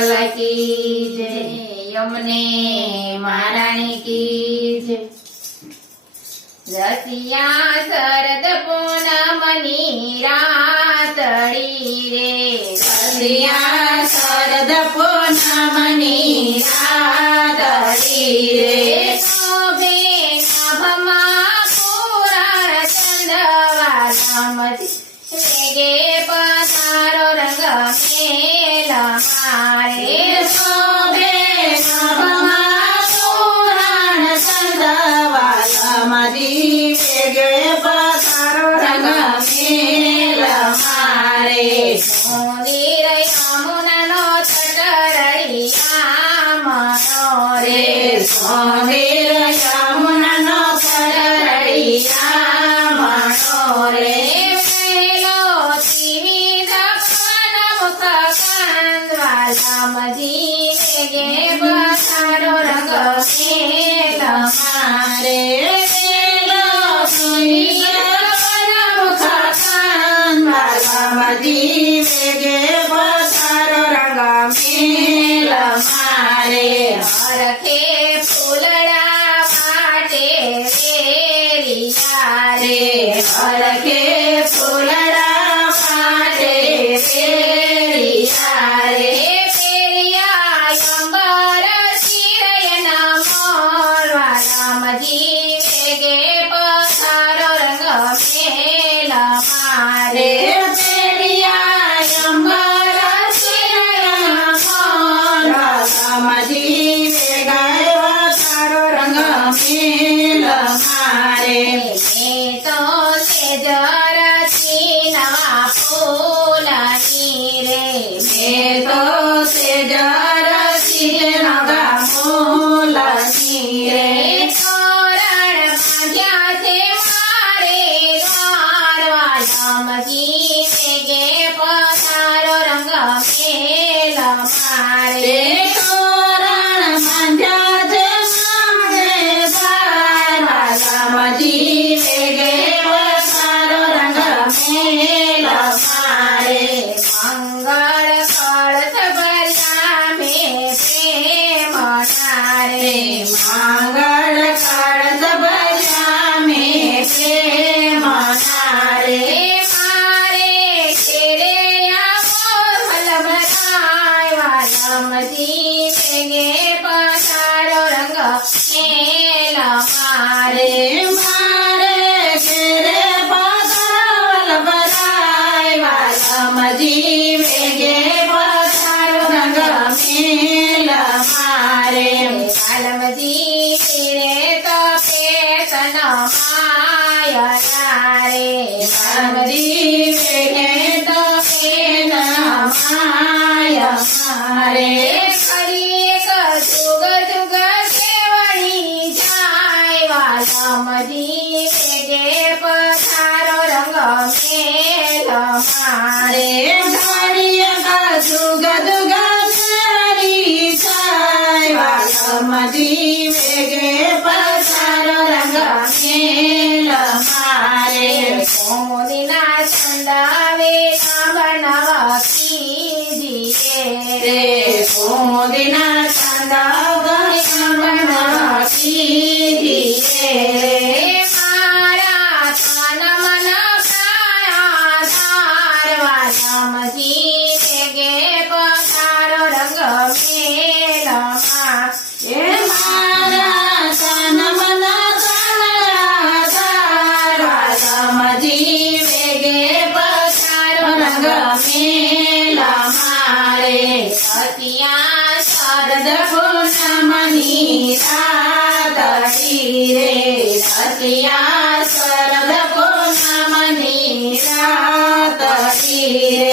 લાલ કી જય, યમને મહારાણી કી જય. રસિયા શરદ પૂનમની રાતડી રે, રસિયા શરદ પૂનમની રાતડી રે, શોભે નાભમાં પૂરણ ચંદવાલમથી, વેગે પધારો રંગ મેલ મારે. શોભે નભમાં પૂરણ ચંદવાલમથી, વેગે પધારો રંગ મેલ મારે. મોદીર યમુનાનો તટ રળિયામણો રે, સોંદીર યમુનાનો રળિયામણો રે, પહેલો ત્રિવિધ મુખ કંદવાલમથી, વેગે પધારો રંગ મેલ મારે. વેલો મુખ કંદવાલમથી, વેગે પધારો રંગ મેલ મારે. હરખે ફૂલડા માટે વેરિયા રે, હરખે ફૂલડા માટે વેરિયા રે, પેરિયા અંબર શિરયના મોરવાલામથી, વેગે પધારો રંગ મેલ મારે. પેરિયા અંબર શિરયના મોરવાલામથી, વેગે પધારો રંગ મેલ મારે. મેં તો સેજરથી નવા ફૂલની રે, મેં તો સેજરથી નવા ફૂલની રે, તોરણ બાંધ્યા છે મારે દ્વારવાલામથી, વેગે પધારો રંગ મેલ મારે. તોરણ બાંધ્યા છે મારે દ્વારવાલામથી, વેગે પધારો રંગ મેલ મારે. મંગળ કળશ ભર્યા મેં પ્રેમના રે, મંગળ કળશ ભર્યા મેં પ્રેમના રે, મારે ઘેરે આવો વલ્લભરાયવાલામથી, વેગે પધારો રંગ મેલ મારે. મારે ઘેરે પધારો વલ્લભરાયવાલામથી, વેગે પધારો રંગ મેલ મારે. વાલમથી રે તપે તન માયના રે, વાલમથી વેગે તપે તન માયના રે, ખડીક જુગ જુગ કેવડી જાય વાલમથી, વેગે પધારો રંગ મેલ મારે. ઘડીયક જુગ જુગ કેવડી જાય વાલમથી, વેગે પધારો રંગ મેલ મારે. મોદીના ચંદાવે બનાવવા કીધી રે મોદીના ચાંદા બનાવવા કીધી રે, મારા તન મન પ્રાણ ધારવાલામથી, વેગે પધારો રંગ મેલ મારે. મારા તન મન ધારવાલામથી, વેગે પધારો રંગ મેલ મારે. રસિયા શરદ શરદ પૂનમની રાતડી રે, રસિયા શરદ પૂનમની રાતડી રે,